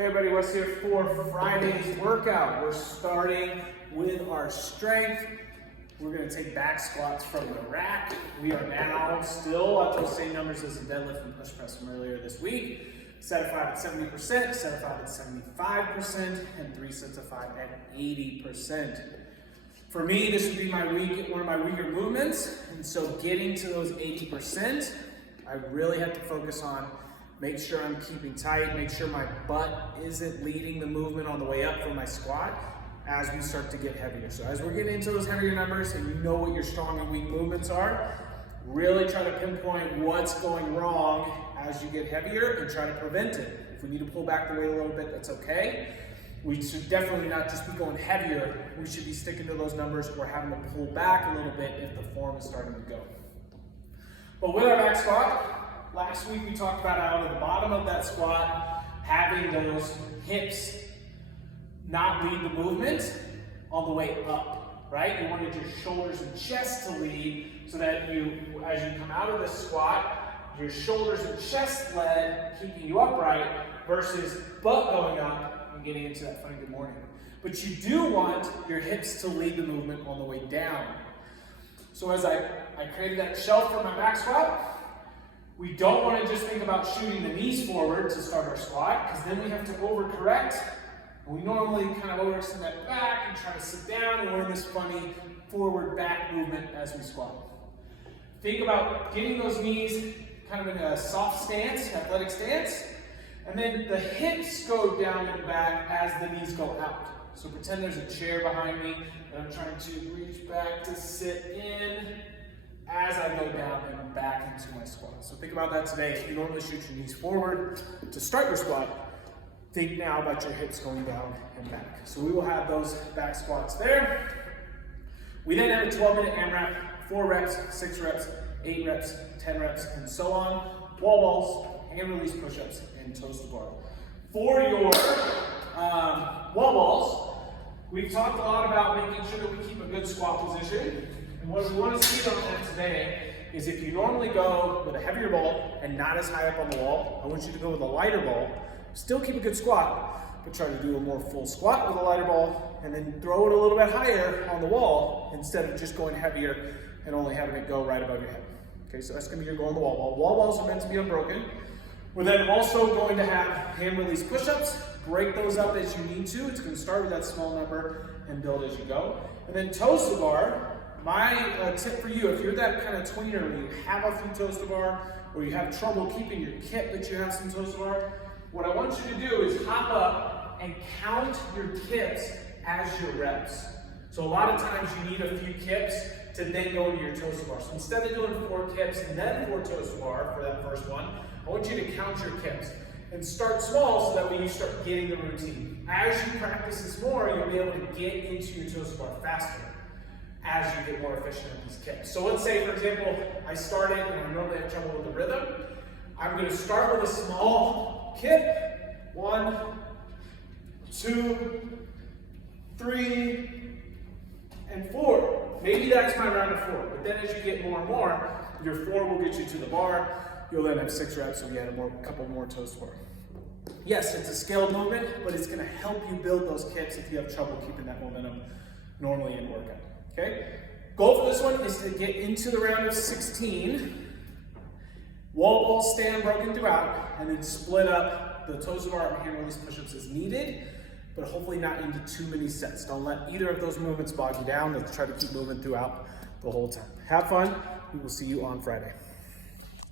Hey everybody, Wes here for Friday's workout. We're starting with our strength. We're going to take back squats from the rack. We are now still at those same numbers as the deadlift and push press from earlier this week. Set of 5 at 70%, set of 5 at 75%, and 3 sets of 5 at 80%. For me, this would be one of my weaker movements, and so getting to those 80%, I really have to focus on make sure I'm keeping tight, make sure my butt isn't leading the movement on the way up from my squat as we start to get heavier. So as we're getting into those heavier numbers and you know what your strong and weak movements are, really try to pinpoint what's going wrong as you get heavier and try to prevent it. If we need to pull back the weight a little bit, that's okay. We should definitely not just be going heavier. We should be sticking to those numbers or having to pull back a little bit if the form is starting to go. But with our back squat, last week we talked about how at the bottom of that squat, having those hips not lead the movement on the way up, right? You wanted your shoulders and chest to lead so that as you come out of the squat, your shoulders and chest led, keeping you upright, versus butt going up and getting into that funny good morning. But you do want your hips to lead the movement on the way down. So as I created that shelf for my back squat, we don't want to just think about shooting the knees forward to start our squat, because then we have to overcorrect. We normally kind of overextend that back and try to sit down, and we're in this funny forward back movement as we squat. Think about getting those knees kind of in a soft stance, athletic stance, and then the hips go down and back as the knees go out. So pretend there's a chair behind me, and I'm trying to reach back to sit in as I go down and back into my squat. So think about that today. If you normally shoot your knees forward to start your squat, think now about your hips going down and back. So we will have those back squats there. We then have a 12-minute AMRAP, 4 reps, 6 reps, 8 reps, 10 reps, and so on. Wall balls, hand release push-ups, and toes to bar. For your wall balls, we've talked a lot about making sure that we keep a good squat position. And what we want to see on that today is if you normally go with a heavier ball and not as high up on the wall, I want you to go with a lighter ball. Still keep a good squat, but try to do a more full squat with a lighter ball and then throw it a little bit higher on the wall instead of just going heavier and only having it go right above your head. Okay, so that's going to be your goal on the wall ball. Wall balls are meant to be unbroken. We're then also going to have hand release push-ups. Break those up as you need to. It's going to start with that small number and build as you go. And then toes to bar. My tip for you, if you're that kind of tweener where you have a few toes to bar, or you have trouble keeping your kip but you have some toes to bar, what I want you to do is hop up and count your kips as your reps. So a lot of times you need a few kips to then go into your toes to bar. So instead of doing 4 kips and then 4 toes to bar for that first one, I want you to count your kips and start small so that when you start getting the routine. As you practice this more, you'll be able to get into your toes to bar faster as you get more efficient at these kips. So let's say, for example, I started and I normally have trouble with the rhythm. I'm going to start with a small kip. 1, 2, 3, and 4. Maybe that's my round of 4. But then as you get more and more, your 4 will get you to the bar. You'll then have 6 reps, so you add a couple more toes to bar. Yes, it's a scaled movement, but it's going to help you build those kips if you have trouble keeping that momentum normally in workout. Okay? Goal for this one is to get into the round of 16. Wall balls stay unbroken throughout, and then split up the toes to bar and hand release push-ups as needed, but hopefully not into too many sets. Don't let either of those movements bog you down. Let's try to keep moving throughout the whole time. Have fun. We will see you on Friday.